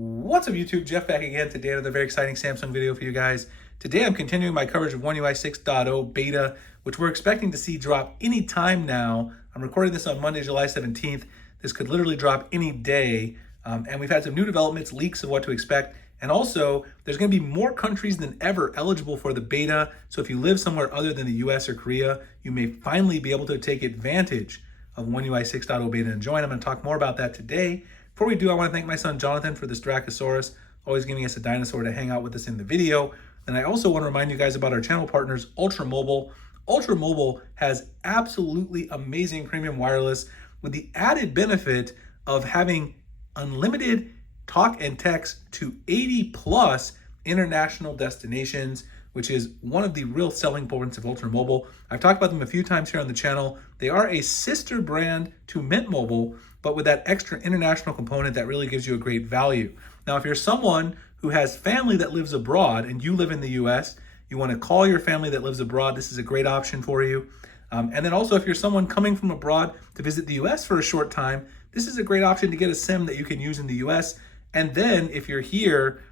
What's up YouTube? Jeff back again today. Another very exciting Samsung video for you guys. Today I'm continuing my coverage of One UI 6.0 beta, which we're expecting to see drop any time now. I'm recording this on Monday, July 17th. This could literally drop any day. And we've had some new developments, leaks of what to expect. And also, there's going to be more countries than ever eligible for the beta. So if you live somewhere other than the US or Korea, you may finally be able to take advantage of One UI 6.0 beta and join. I'm going to talk more about that today. Before we do, I want to thank my son Jonathan for this Dracosaurus, always giving us a dinosaur to hang out with us in the video. And I also want to remind you guys about our channel partners, Ultra Mobile. Ultra Mobile has absolutely amazing premium wireless with the added benefit of having unlimited talk and text to 80 plus international destinations, which is one of the real selling points of Ultra Mobile. I've talked about them a few times here on the channel. They are a sister brand to Mint Mobile, but with that extra international component that really gives you a great value. Now, if you're someone who has family that lives abroad and you live in the US, you want to call your family that lives abroad, this is a great option for you. And then also if you're someone coming from abroad to visit the US for a short time, this is a great option to get a SIM that you can use in the US. And then if you're here,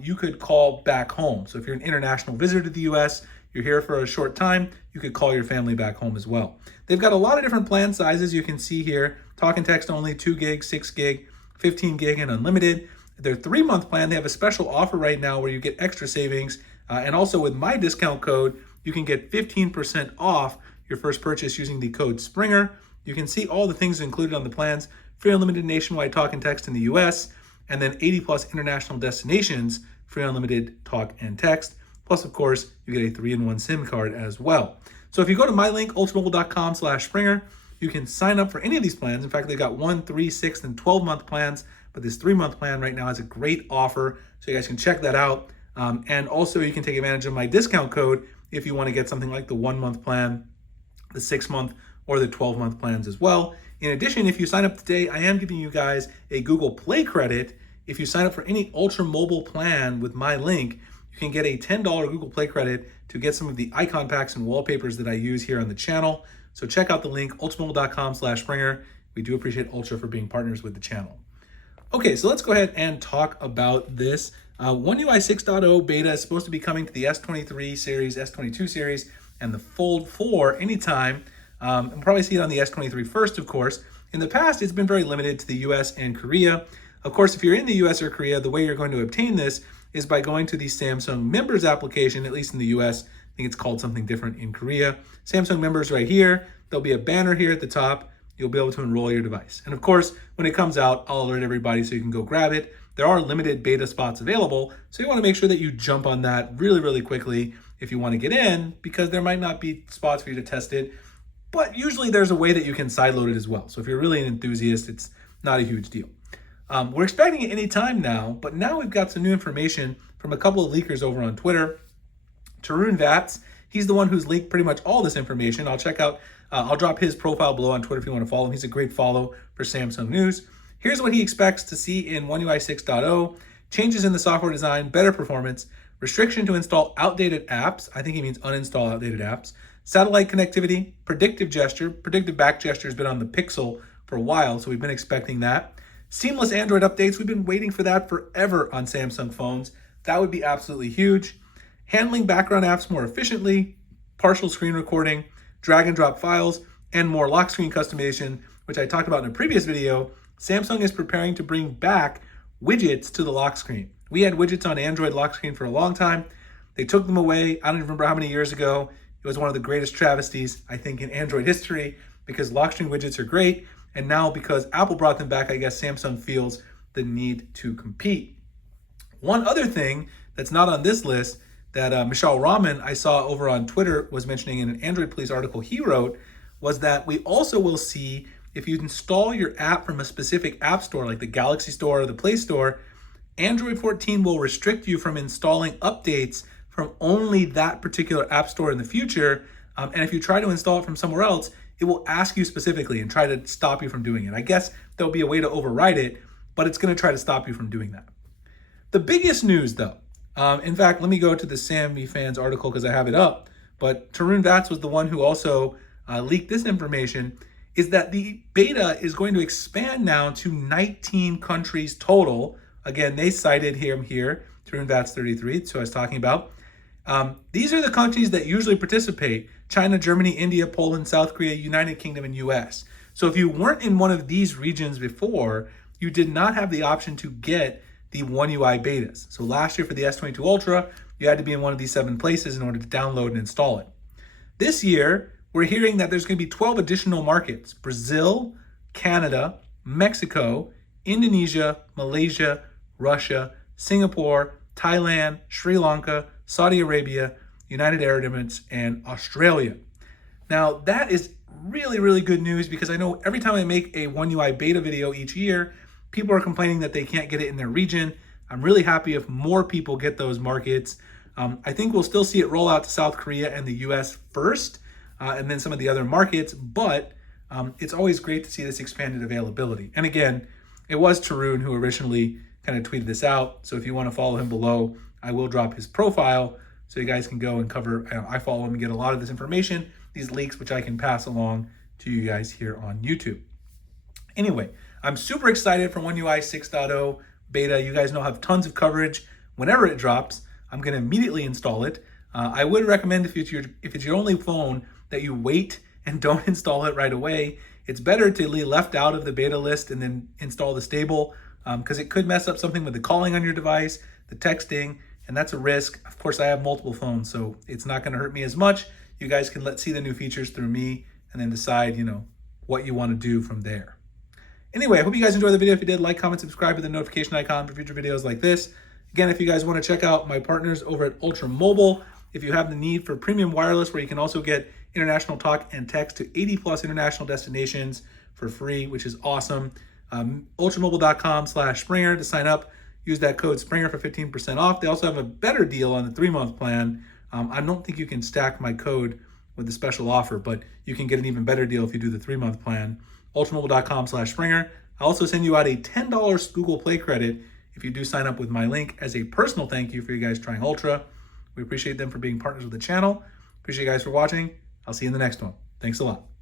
you could call back home. So if you're an international visitor to the US, you're here for a short time, you could call your family back home as well. They've got a lot of different plan sizes you can see here. Talk and text only, 2 gig, 6 gig, 15 gig, and unlimited. Their 3-month plan, they have a special offer right now where you get extra savings. And also with my discount code, you can get 15% off your first purchase using the code SPRINGER. You can see all the things included on the plans. Free unlimited nationwide talk and text in the US, and then 80 plus international destinations, free unlimited talk and text. Plus, of course, you get a 3-in-1 SIM card as well. So if you go to my link, ultramobile.com/Springer, you can sign up for any of these plans. In fact, they've got 1, 3, 6, and 12-month plans, but this 3-month plan right now has a great offer, so you guys can check that out. And also, you can take advantage of my discount code if you want to get something like the 1-month plan, the 6-month, or the 12-month plans as well. In addition, if you sign up today, I am giving you guys a Google Play credit. If you sign up for any Ultra Mobile plan with my link, you can get a $10 Google Play credit to get some of the icon packs and wallpapers that I use here on the channel. So check out the link, ultramobile.com/Springer. We do appreciate Ultra for being partners with the channel. Okay, so let's go ahead and talk about this. One UI 6.0 beta is supposed to be coming to the S23 series, S22 series, and the Fold 4 anytime. We'll probably see it on the S23 first, of course. In the past, it's been very limited to the US and Korea. Of course, if you're in the US or Korea, the way you're going to obtain this is by going to the Samsung Members application, at least in the US. I think it's called something different in Korea. Samsung Members right here. There'll be a banner here at the top. You'll be able to enroll your device. And of course, when it comes out, I'll alert everybody so you can go grab it. There are limited beta spots available, so you want to make sure that you jump on that really, really quickly if you want to get in, because there might not be spots for you to test it. But usually there's a way that you can sideload it as well. So if you're really an enthusiast, it's not a huge deal. We're expecting it any time now, but now we've got some new information from a couple of leakers over on Twitter. Tarun Vats, he's the one who's leaked pretty much all this information. I'll drop his profile below on Twitter if you want to follow him. He's a great follow for Samsung News. Here's what he expects to see in One UI 6.0. Changes in the software design, better performance, restriction to install outdated apps. I think he means uninstall outdated apps. Satellite connectivity, predictive gesture. Predictive back gesture has been on the Pixel for a while, so we've been expecting that. Seamless Android updates, we've been waiting for that forever on Samsung phones. That would be absolutely huge. Handling background apps more efficiently, partial screen recording, drag and drop files, and more lock screen customization, which I talked about in a previous video. Samsung is preparing to bring back widgets to the lock screen. We had widgets on Android lock screen for a long time. They took them away. I don't even remember how many years ago. It was one of the greatest travesties, I think, in Android history, because lock screen widgets are great. And now because Apple brought them back, I guess Samsung feels the need to compete. One other thing that's not on this list that Michelle Rahman, I saw over on Twitter, was mentioning in an Android Police article he wrote, was that we also will see if you install your app from a specific app store, like the Galaxy Store or the Play Store, Android 14 will restrict you from installing updates from only that particular app store in the future. And if you try to install it from somewhere else, it will ask you specifically and try to stop you from doing it. I guess there'll be a way to override it, but it's going to try to stop you from doing that. The biggest news, though, in fact, let me go to the Sammy Fans article because I have it up, but Tarun Vats was the one who also leaked this information, is that the beta is going to expand now to 19 countries total. Again, they cited him here, TrueandVats33, so I was talking about. These are the countries that usually participate: China, Germany, India, Poland, South Korea, United Kingdom, and US. So if you weren't in one of these regions before, you did not have the option to get the One UI betas. So last year for the S22 Ultra, you had to be in one of these 7 places in order to download and install it. This year, we're hearing that there's going to be 12 additional markets: Brazil, Canada, Mexico, Indonesia, Malaysia, Russia, Singapore, Thailand, Sri Lanka, Saudi Arabia, United Arab Emirates, and Australia. Now, that is really, really good news, because I know every time I make a One UI beta video each year, people are complaining that they can't get it in their region. I'm really happy if more people get those markets. I think we'll still see it roll out to South Korea and the US first, and then some of the other markets, but it's always great to see this expanded availability. And again, it was Tarun who originally kind of tweeted this out. So if you want to follow him below, I will drop his profile so you guys can go and cover. I follow him and get a lot of this information, these leaks, which I can pass along to you guys here on YouTube. Anyway, I'm super excited for One UI 6.0 beta. You guys know I have tons of coverage. Whenever it drops, I'm going to immediately install it. I would recommend if it's your only phone that you wait and don't install it right away. It's better to be left out of the beta list and then install the stable, because it could mess up something with the calling on your device, the texting, and that's a risk. Of course, I have multiple phones, so it's not going to hurt me as much. You guys can see the new features through me and then decide, what you want to do from there. Anyway, I hope you guys enjoyed the video. If you did, like, comment, subscribe with the notification icon for future videos like this. Again, if you guys want to check out my partners over at Ultra Mobile, if you have the need for premium wireless where you can also get international talk and text to 80 plus international destinations for free, which is awesome. Ultramobile.com/Springer to sign up. Use that code Springer for 15% off. They also have a better deal on the 3-month plan. I don't think you can stack my code with the special offer, but you can get an even better deal if you do the 3-month plan. Ultramobile.com/Springer. I also send you out a $10 Google Play credit if you do sign up with my link as a personal thank you for you guys trying Ultra. We appreciate them for being partners with the channel. Appreciate you guys for watching. I'll see you in the next one. Thanks a lot.